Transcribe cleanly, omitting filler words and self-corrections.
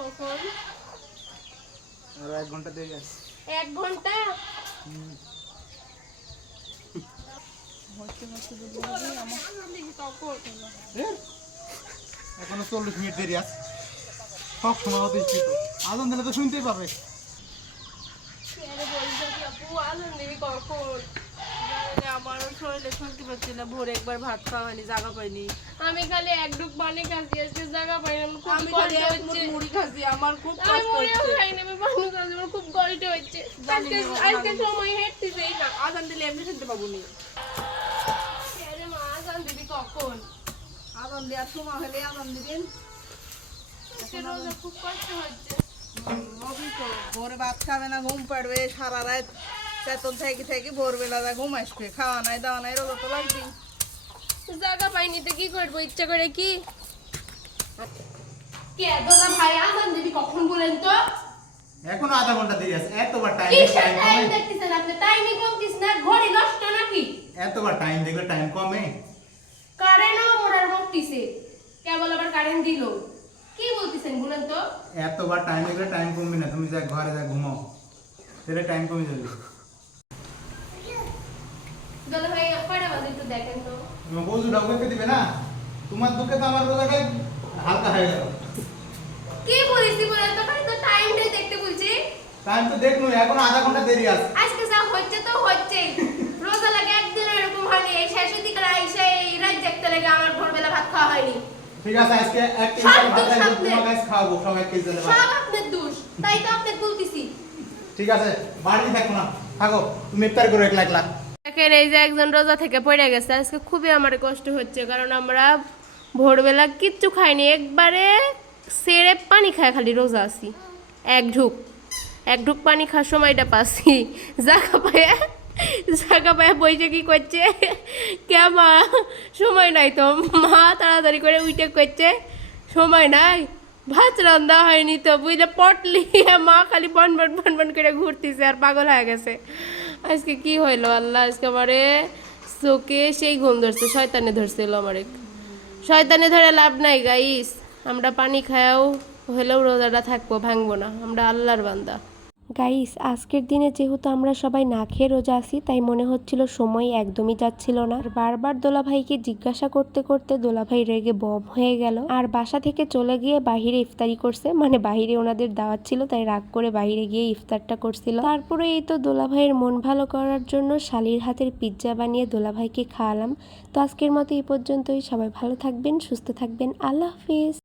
কখন? আর 1 ঘন্টা দেরি আছে। 1 ঘন্টা? এখনো 40 মিনিট দেরি আছে। সব সময় দিচ্ছি তো, আজান দিলে তো শুনতেই পাবে। আমারও শরীরে শুনতে পাচ্ছি না, ভোরে একবার ভাত খাওয়া হয়নি, জায়গা পাইনি। আমি খালি এক ডুব পানি খাচ্ছি, আজকে জায়গা পাই না, খুব আমি খালি কষ্ট এক হচ্ছে। মুঠ মুড়ি খাচ্ছি, আমার খুব আমি কষ্ট মরেও হচ্ছে। খাইনি, আমি পানি খাচ্ছি, আমার খুব কষ্ট হচ্ছে। জানি না, আজকে সময় হেঁটতেছেই না। আজান দিলে এমনি শুনতে পাবো নি। আরে মা, আজান দিবি কখন? আজান দেওয়ার সময় হলে আজান দিবেন। আজকে রোজা খুব কষ্ট হচ্ছে। ভোরে ভাত খাবে না, ঘুম পাড়বে, সারা রাত চেতন থেকে থেকে ভোরবেলা ঘুম আসবে, খাওয়া নাই দাওয়া নাই, রোজা তো লাগবেই। জায়গা পাইনি তো কি করবো, ইচ্ছা করে কি? কে দাদা ভাই, আজান দিবি কখন বলেন তো? এখনো আধা ঘন্টা দেরি আছে। এতবার টাইম কিসের টাইম দেখতেছেন আপনি? টাইমই কমতিস না, ঘড়ি নষ্ট নাকি? এতবার টাইম দেখলে টাইম কমে। কারেন্টও মোড়ার মতিছে, কেবল আবার কারেন্ট দিল। কি বলতেছেন বলেন তো? এতবার টাইম দেখলে টাইম কমবে না। তুমি যা ঘরে যা ঘুমাও, তাহলে টাইম কমে যাবে। দাদা ভাই কয়টা বাজে একটু দেখেন তো। তুমি বলছো ডাক্তারকে দিবে না, তোমার দুঃখে তো আমার রোজাটাই হালকা হয়ে গেল। কি বলিসি বলেন তো? ভাই তো টাইমটাই দেখতে বলছি। টাইম তো দেখনো, এখন আধা ঘন্টা দেরি আছে। আজকে যা হচ্ছে তো হচ্ছেই। রোজা লাগে একদিন এরকম হয়নি, এই শেষের দিকে আইসা এই রাত জাগতে লাগে আমার ভোরবেলা ভাত খাওয়া হয়নি। ঠিক আছে, আজকে এক কেজি সব ভাত দোষ খাইবো, আপনার। তোমার কাছে খাওয়াবো সব 1 কেজি ভাত। সব আপনার দোষ, তাই তো আপনার বলতেছি। ঠিক আছে, বাড়ি থাকো না, থাকো তুমি ইফতার করো একলা একলা। দেখেন এই যে একজন রোজা থেকে পড়ে গেছে, আজকে খুবই আমার কষ্ট হচ্ছে, কারণ আমরা ভোরবেলা কিচ্ছু খাইনি, একবারে সেরে পানি খায় খালি রোজা আছি। এক ঢুক পানি খাওয়ার সময়টা পাচ্ছি, জাগা পায়ে বইসে কি করছে, কে মা সময় নাই তো, মা তাড়াতাড়ি করে উইটে করছে সময় নাই, ভাত রান্না হয়নি তো বুঝলে, পটলি মা খালি বন বন বন বন করে ঘুরতেছে আর পাগল হয়ে গেছে। আজকে কি হইলো আল্লাহ, আজকে আমারে চোখে সেই ঘুম ধরছে, শয়তানে ধরছিল আমারে। শয়তানে ধরে লাভ নাই গাইস, আমরা পানি খায়াও হলেও রোজাটা থাকবো, ভাঙবো না, আমরা আল্লাহর বান্দা। গাইস আজকের দিনে যেহেতু আমরা সবাই না খেয়ে রোজা আছি, তাই মনে হচ্ছিল সময় একদমই যাচ্ছিল না। আর বারবার দোলাভাইকে জিজ্ঞাসা করতে করতে দোলাভাই রেগে বম হয়ে গেল, আর বাসা থেকে চলে গিয়ে বাহিরে ইফতারি করছে, মানে বাহিরে ওনাদের দাওয়াত ছিল, তাই রাগ করে বাহিরে গিয়ে ইফতারটা করছিল। তারপরে এই তো দোলাভাইয়ের মন ভালো করার জন্য শালির হাতের পিৎজা বানিয়ে দোলাভাইকে খাওয়ালাম। তো আজকের মতো এই পর্যন্তই, সবাই ভালো থাকবেন, সুস্থ থাকবেন, আল্লাহ হাফিজ।